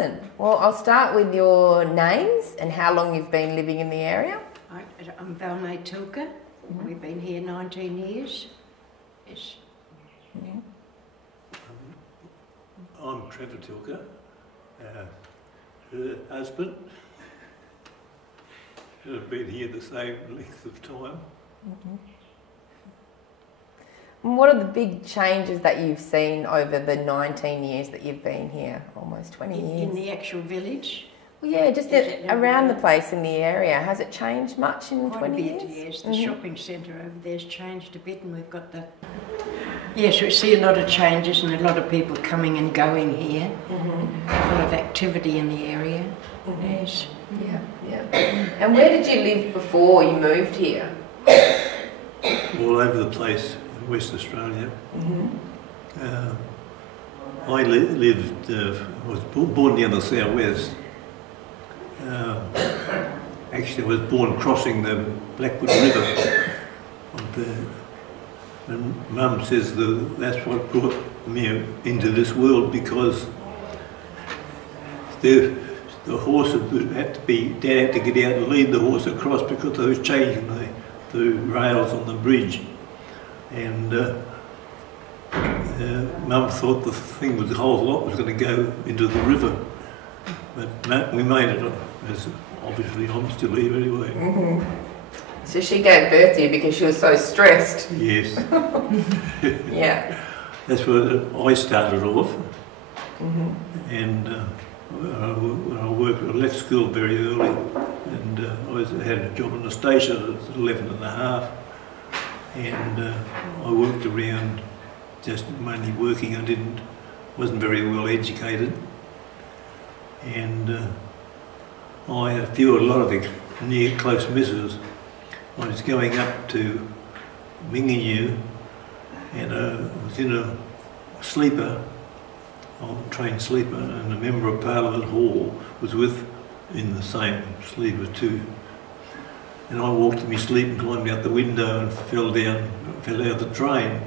Excellent. Well, I'll start with your names and how long you've been living in the area. I'm Valma and Tilka. We've been here 19 years. Yes. I'm Trevor Tilka, her husband. I've been here the same length of time. And what are the big changes that you've seen over the 19 years that you've been here? Almost 20 years. In the actual village? Well, yeah, just around the place in the area. Has it changed much in 20 years? Quite a bit, yes. The shopping centre over there's changed a bit, and we've got the... Yes, we see a lot of changes and a lot of people coming and going here. A lot of activity in the area. Yes. Yeah. And where did you live before you moved here? All over the place in West Australia. I lived, was born down the southwest. Actually, I was born crossing the Blackwood River. And Mum says that's what brought me into this world, because the horse had to be, Dad had to get out and lead the horse across because they was changing the rails on the bridge. And Mum thought the whole lot was going to go into the river. But we made it, as obviously I'm still here anyway. So she gave birth to you because she was so stressed? Yes. Yeah. That's where I started off. And I left school very early, and I had a job on the station at 11:30. And I worked around, just mainly working. I wasn't very well educated. And I had a lot of near close misses. I was going up to Minginyu, and I was in a sleeper, train sleeper, and a member of Parliament Hall was in the same sleeper too. And I walked in my sleep and climbed out the window and fell out of the train.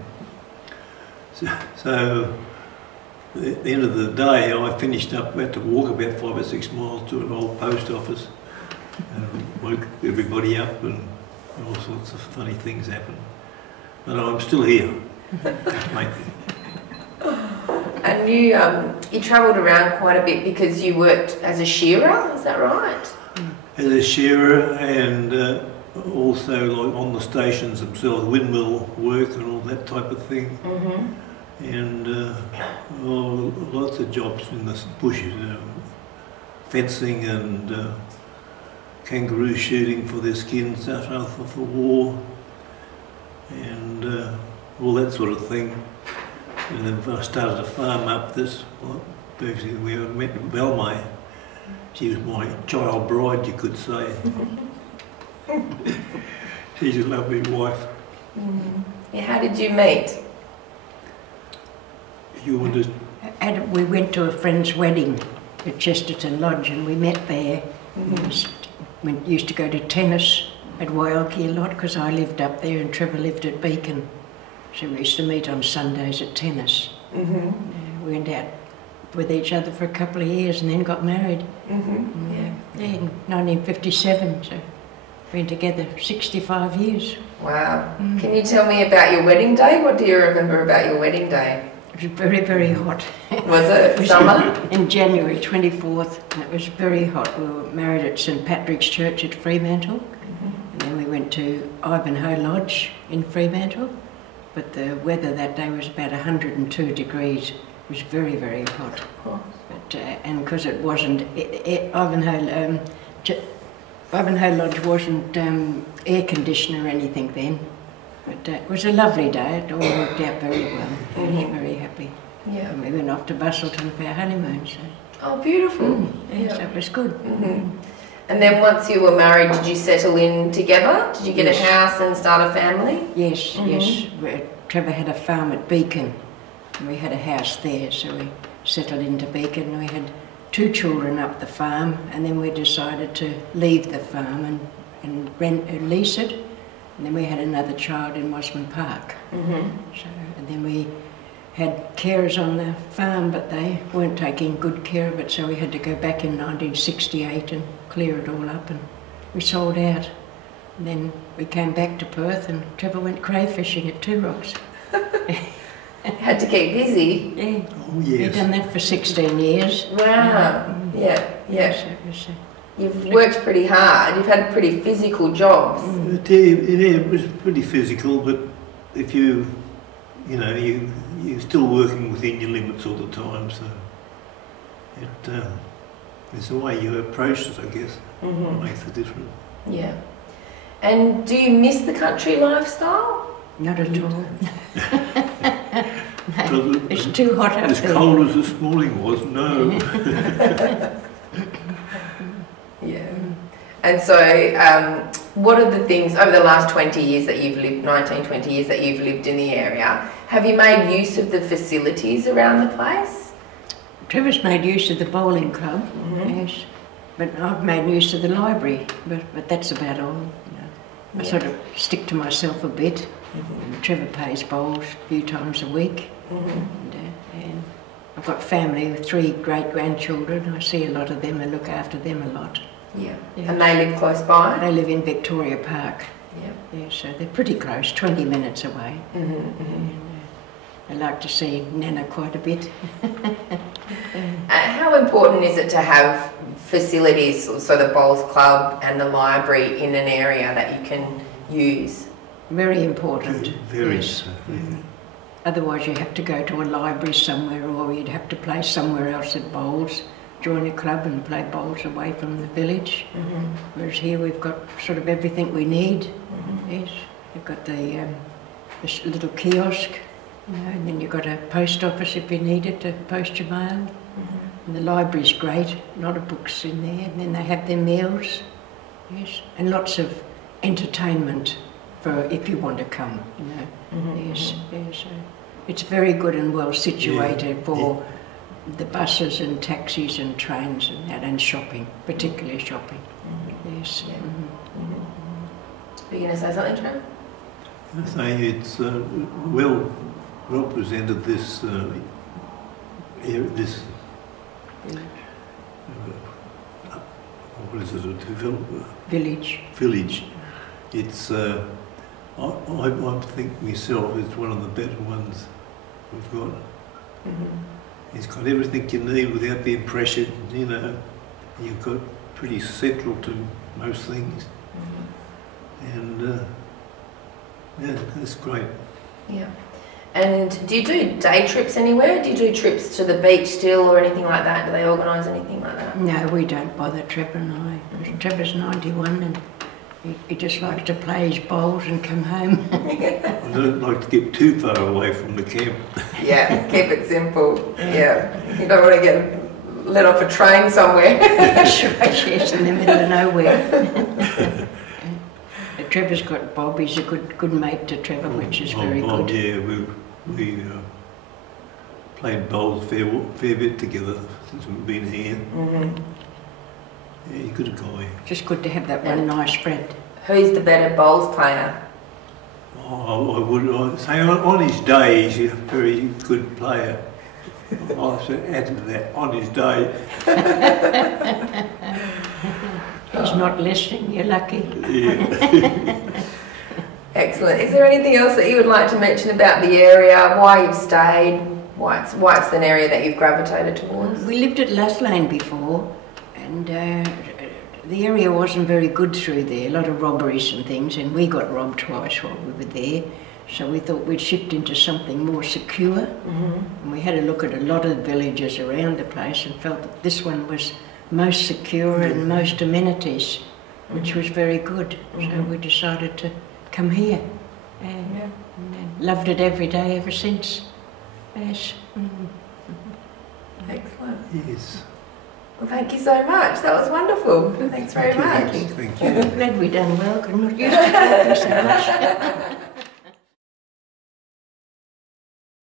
So at the end of the day, I finished up, I had to walk about 5 or 6 miles to an old post office and woke everybody up, and all sorts of funny things happened. But I'm still here. And you travelled around quite a bit because you worked as a shearer, is that right? As a shearer, and also like on the stations themselves, windmill work and all that type of thing. And lots of jobs in the bushes, fencing and kangaroo shooting for their skins after the war, and all that sort of thing. And then I started a farm up this, basically where I met Valma. She was my child bride, you could say. She's a lovely wife. Yeah, how did you meet? You want to... We went to a friend's wedding at Chesterton Lodge, and we met there. We used to go to tennis at Waiaki a lot because I lived up there and Trevor lived at Beacon. So we used to meet on Sundays at tennis. We went out with each other for a couple of years and then got married. In 1957, so been together 65 years. Wow. Can you tell me about your wedding day? What do you remember about your wedding day? It was very, very hot. Was it summer? In January 24th, and it was very hot. We were married at St Patrick's Church at Fremantle, and then we went to Ivanhoe Lodge in Fremantle, but the weather that day was about 102 degrees. It was very, very hot. But, and because it wasn't, Ivanhoe Lodge wasn't air conditioner or anything then. But it was a lovely day. It all worked out very well. I was very happy. Yeah. And we went off to Bustleton for our honeymoon. So. Oh, beautiful. Yes, that was good. And then once you were married, did you settle in together? Did you get a house and start a family? Yes, yes. Trevor had a farm at Beacon, and we had a house there, so we settled into Beacon. We had 2 children up the farm, and then we decided to leave the farm and lease it. And then we had another child in Mosman Park. So, and then we had carers on the farm, but they weren't taking good care of it, so we had to go back in 1968 and clear it all up, and we sold out. And then we came back to Perth, and Trevor went crayfishing at Two Rocks. Had to keep busy. Yeah. Oh, yes. He'd done that for 16 years. Wow. Yeah, yeah. So it was, You've worked pretty hard. You've had pretty physical jobs. It was pretty physical, but if you're still working within your limits all the time, so it's the way you approach it, I guess, that makes a difference. Yeah. And do you miss the country lifestyle? not at all. No, it's too hot up as there. cold as this morning was, no. Yeah. And so, what are the things over the last 20 years that you've lived, 19, 20 years that you've lived in the area, have you made use of the facilities around the place? Trevor's made use of the bowling club, yes, but I've made use of the library, but that's about all. You know. I sort of stick to myself a bit. Trevor plays bowls a few times a week, and I've got family with 3 great-grandchildren. I see a lot of them and look after them a lot. Yeah. And they live close by? They live in Victoria Park. Yeah. Yeah, so they're pretty close, 20 minutes away. And, I like to see Nana quite a bit. How important is it to have facilities, so the bowls club and the library, in an area that you can use? Very important. Very. Yes. Otherwise you have to go to a library somewhere, or you'd have to play somewhere else at bowls, join a club and play bowls away from the village. Whereas here we've got sort of everything we need. Yes, you've got the little kiosk, you know, and then you've got a post office if you need it to post your mail. And the library's great, a lot of books in there, and then they have their meals. Yes, and lots of entertainment for if you want to come, you know. Yes, yes. It's very good and well situated for the buses and taxis and trains and that, and shopping, particularly shopping. Yes. Were you going to say something, Trevor? I say it's well represented this this what is it, a Village. village. It's I think myself it's one of the better ones we've got. It's got everything you need without being pressured, you know. You've got pretty central to most things. And yeah, that's great. Yeah. And do you do day trips anywhere? Do you do trips to the beach still or anything like that? Do they organise anything like that? No, we don't bother, Trevor and I. Trevor's 91 and he just likes to play his bowls and come home. I don't like to get too far away from the camp. Yeah, keep it simple. Yeah. You don't want to get let off a train somewhere. That's right, yes, in the middle of nowhere. Trevor's got Bob, he's a good mate to Trevor, which is very Bob, good. Yeah, we played bowls fair bit together since we've been here. Yeah, he's a good guy. Just good to have that one nice friend. Who's the better bowls player? I'd say on his day he's a very good player. I'll have to add to that, on his day. He's not listening, you're lucky. Yeah. Excellent. Is there anything else that you would like to mention about the area, why you've stayed, why it's an area that you've gravitated towards? We lived at Lane before, and the area wasn't very good through there, a lot of robberies and things, and we got robbed twice while we were there. So we thought we'd shift into something more secure. And we had a look at a lot of villages around the place and felt that this one was most secure and most amenities, which was very good. So we decided to come here and loved it every day ever since. Yes. Excellent. Yes. Well, thank you so much. That was wonderful. Thanks very much. Thank you. Glad we done well, because I'm not used to talking so much.